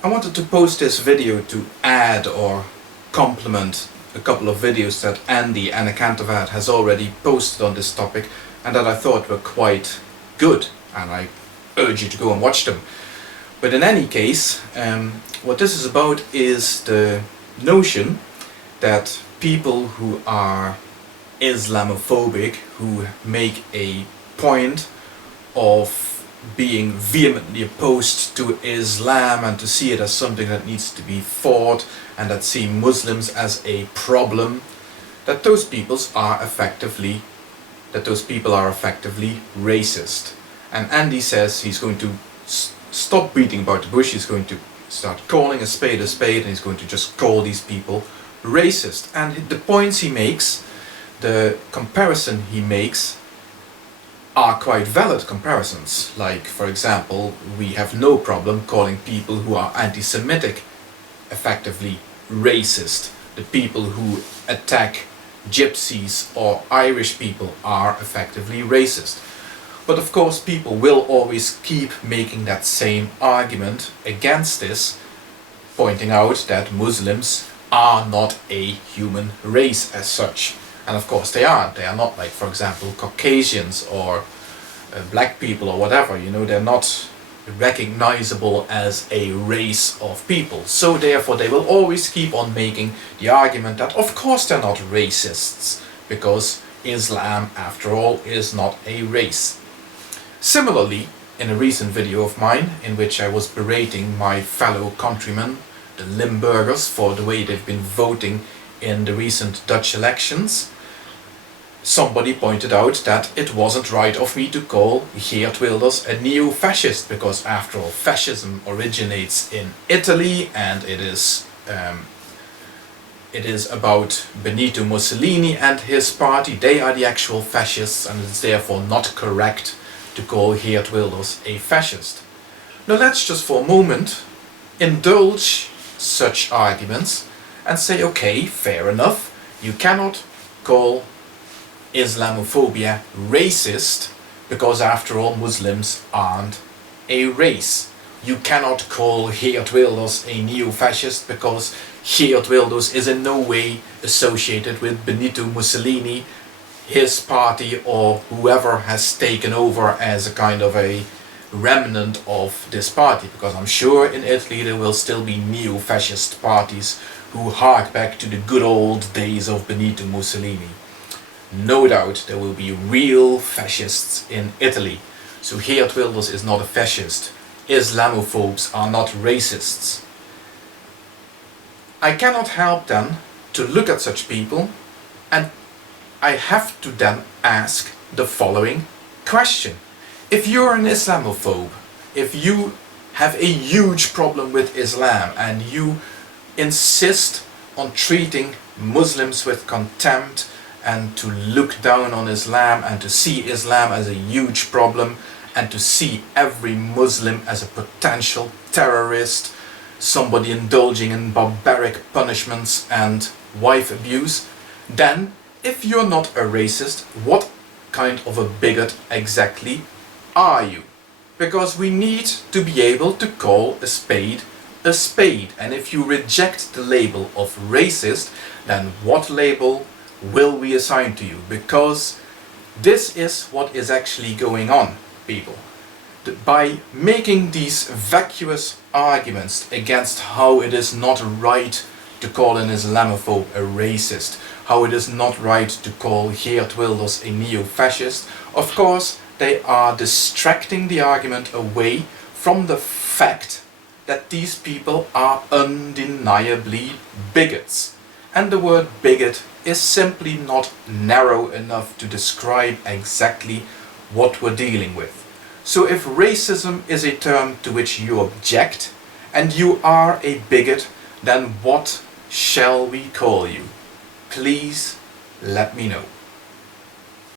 I wanted to post this video to add or complement a couple of videos that Andy and Akantovad has already posted on this topic and that I thought were quite good, and I urge you to go and watch them. But in any case, what this is about is the notion that people who are Islamophobic, who make a point of being vehemently opposed to Islam and to see it as something that needs to be fought and that see Muslims as a problem, that those people are effectively racist. And Andy says he's going to stop beating about the bush, he's going to start calling a spade, and he's going to just call these people racist. And the points he makes, the comparison he makes, are quite valid comparisons. Like, for example, we have no problem calling people who are anti-Semitic effectively racist. The people who attack gypsies or Irish people are effectively racist. But of course people will always keep making that same argument against this, pointing out that Muslims are not a human race as such. And of course they aren't. They are not, like, for example, Caucasians or black people or whatever, you know, they're not recognizable as a race of people. So therefore they will always keep on making the argument that of course they're not racists, because Islam, after all, is not a race. Similarly, in a recent video of mine, in which I was berating my fellow countrymen, the Limburgers, for the way they've been voting in the recent Dutch elections, somebody pointed out that it wasn't right of me to call Geert Wilders a neo-fascist, because after all, fascism originates in Italy and it is about Benito Mussolini and his party. They are the actual fascists, and it's therefore not correct to call Geert Wilders a fascist. Now let's just for a moment indulge such arguments and say, okay, fair enough, you cannot call Islamophobia racist because after all Muslims aren't a race. You cannot call Geert Wilders a neo-fascist because Geert Wilders is in no way associated with Benito Mussolini, his party, or whoever has taken over as a kind of a remnant of this party, because I'm sure in Italy there will still be neo-fascist parties who hark back to the good old days of Benito Mussolini. No doubt there will be real fascists in Italy. So Geert Wilders is not a fascist. Islamophobes are not racists. I cannot help then to look at such people, and I have to then ask the following question. If you're an Islamophobe, if you have a huge problem with Islam and you insist on treating Muslims with contempt and to look down on Islam and to see Islam as a huge problem and to see every Muslim as a potential terrorist, somebody indulging in barbaric punishments and wife abuse, then if you're not a racist, what kind of a bigot exactly are you? Because we need to be able to call a spade, and if you reject the label of racist, then what label will we assign to you? Because this is what is actually going on, people. By making these vacuous arguments against how it is not right to call an Islamophobe a racist, how it is not right to call Geert Wilders a neo-fascist, of course they are distracting the argument away from the fact that these people are undeniably bigots. And the word bigot is simply not narrow enough to describe exactly what we're dealing with. So if racism is a term to which you object, and you are a bigot, then what shall we call you? Please let me know.